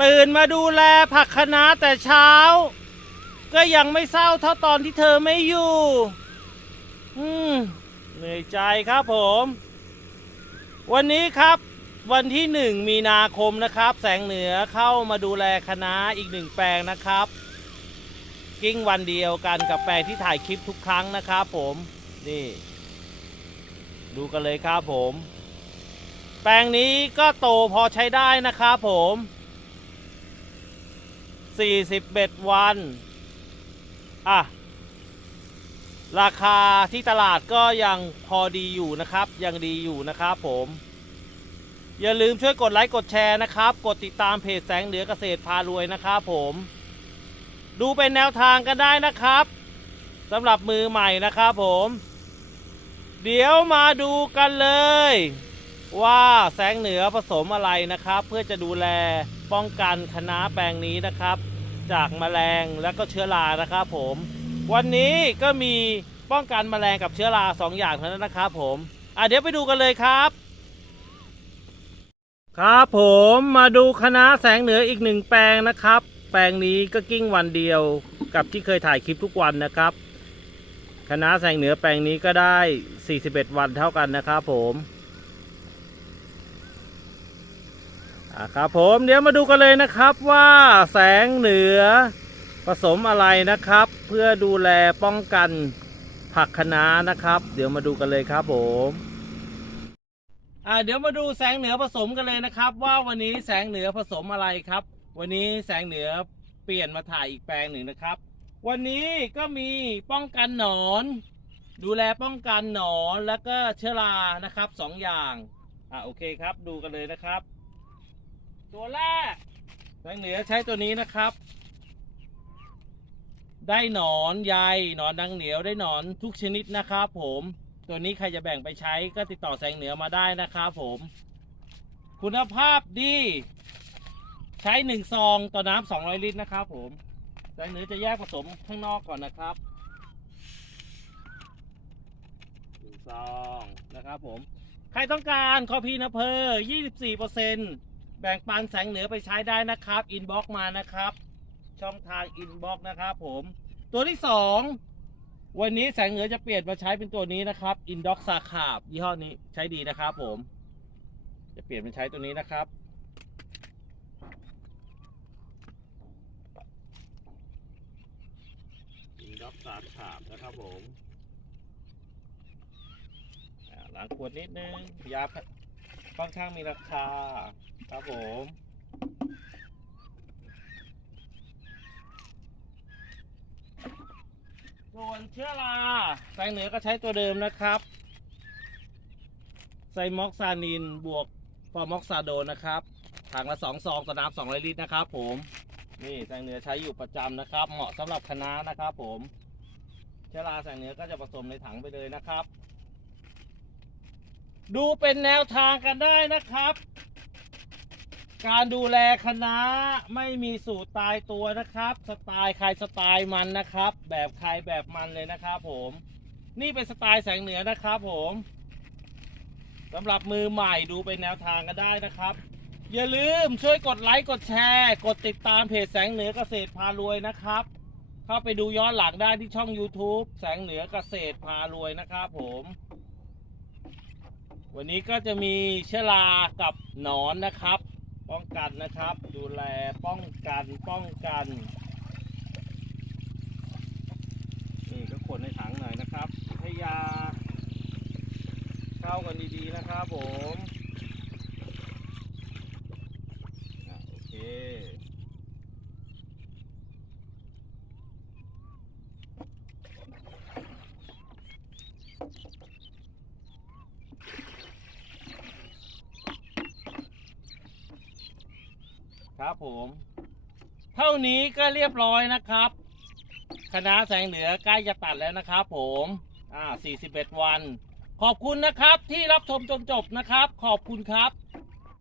ตื่นมาดูแลผักคะน้าแต่เช้า ก็ยังไม่เศร้าเท่าตอนที่เธอไม่อยู่ อืมเหนื่อยใจครับผม วันนี้ครับวันที่หนึ่งมีนาคมนะครับ แสงเหนือเข้ามาดูแลคณะอีกหนึ่งแปลงนะครับ กิ้งวันเดียวกันกับแปลงที่ถ่ายคลิปทุกครั้งนะครับผมนี่ ดูกันเลยครับผม แปลงนี้ก็โตพอใช้ได้นะครับผม 41 วัน อะ ราคาที่ตลาดก็ยังพอดีอยู่นะครับ ยังดีอยู่นะครับผม อย่าลืมช่วยกดไลค์กดแชร์นะครับ กดติดตามเพจแสงเหนือเกษตรพารวยนะครับผม ดูเป็นแนวทางกันได้นะครับสำหรับมือใหม่นะครับผม เดี๋ยวมาดูกันเลย ว่าแสงเหนือผสมอะไรนะครับ เพื่อจะดูแล ป้องกันคณะแปลงนี้นะครับ จากแมลงและก็เชื้อรานะครับผม วันนี้ก็มีป้องกันแมลงกับเชื้อราสองอย่างเท่านั้นนะครับผมอะเดี๋ยวไปดูกันเลยครับ ครับผมมาดูคณะแสงเหนืออีกหนึ่งแปลงนะครับ แปลงนี้ก็กิ้งวันเดียวกับที่เคยถ่ายคลิปทุกวันนะครับคณะแสงเหนือแปลงนี้ก็ได้ 41 วันเท่ากันนะครับผมอะ ครับผมเดี๋ยวมาดูกันเลยนะครับว่าแสงเหนือผสมอะไรนะครับ เพื่อดูแลป้องกันผักคะน้านะครับ เดี๋ยวมาดูกันเลยครับผมอ่าเดี๋ยวมาดูแสงเหนือผสมกันเลยนะครับ ว่าวันนี้แสงเหนือผสมอะไรครับ วันนี้แสงเหนือเปลี่ยนมาถ่ายอีกแปลงหนึ่งนะครับ วันนี้ก็มีป้องกันหนอน ดูแลป้องกันหนอนแล้วก็เชื้อรานะครับสองอย่างอ่าโอเคครับ ดูกันเลยนะครับ ตัวแรกแสงเหนือใช้ตัวนี้นะครับ ได้หนอนใยหนอนดังเหนียวได้หนอนทุกชนิดนะครับ ผมตัวนี้ใครจะแบ่งไปใช้ก็ติดต่อแสงเหนือมาได้นะครับผม คุณภาพดี ใช้หนึ่งซองต่อน้ำสองร้อยลิตรนะครับ ผมแสงเหนือจะแยกผสมข้างนอกก่อนนะครับหนึ่งซองนะครับผม ใครต้องการคอพีนะเพอ24% แบ่งปันแสงเหนือไปใช้ได้นะครับอินบ็อกมานะครับ ช่องทางอินบ็อกนะครับผมตัวที่สองวันนี้แสงเหนือจะเปลี่ยนมาใช้เป็นตัวนี้นะครับอินด็อกซาคาบยี่ห้อนี้ใช้ดีนะครับผม จะเปลี่ยนเป็นใช้ตัวนี้นะครับอินด็อกซาคาบนะครับผมล้างขวดนิดนึงยา ค่อนข้างมีราคาครับผมส่วนเชื้อราแสงเหนือก็ใช้ตัวเดิมนะครับ ไซม็อกซานินบวกฟอร์ม็อกซาโดนนะครับถังละสองซองต่อน้ำสองร้อยลิตรนะครับผมนี่แสงเหนือใช้อยู่ประจำนะครับ เหมาะสำหรับคณะน้านะครับผมเชื้อราแสงเหนือก็จะผสมในถังไปเลยนะครับ ดูเป็นแนวทางกันได้นะครับ การดูแลคณะไม่มีสูตรตายตัวนะครับ สไตล์ใครสไตล์มันนะครับ แบบใครแบบมันเลยนะครับผม นี่เป็นสไตล์แสงเหนือนะครับผมสำหรับมือใหม่ดูเป็นแนวทางกันได้นะครับ อย่าลืมช่วยกดไลค์กดแชร์ กดติดตามเพจแสงเหนือเกษตรพารวยนะครับ เข้าไปดูย้อนหลังได้ที่ช่อง YouTube แสงเหนือเกษตรพารวยนะครับผม วันนี้ก็จะมีเชื้อรากับหนอนนะครับ ป้องกันนะครับ ดูแลป้องกันป้องกันนี่ก็ขนในถังหน่อยนะครับพยาเข้ากันดีๆนะครับผมอะโอเค ครับผม เท่านี้ก็เรียบร้อยนะครับคณะแสงเหนือใกล้จะตัดแล้วนะครับผมอ่า41 วัน ขอบคุณนะครับที่รับชมจนจบนะครับ ขอบคุณครับ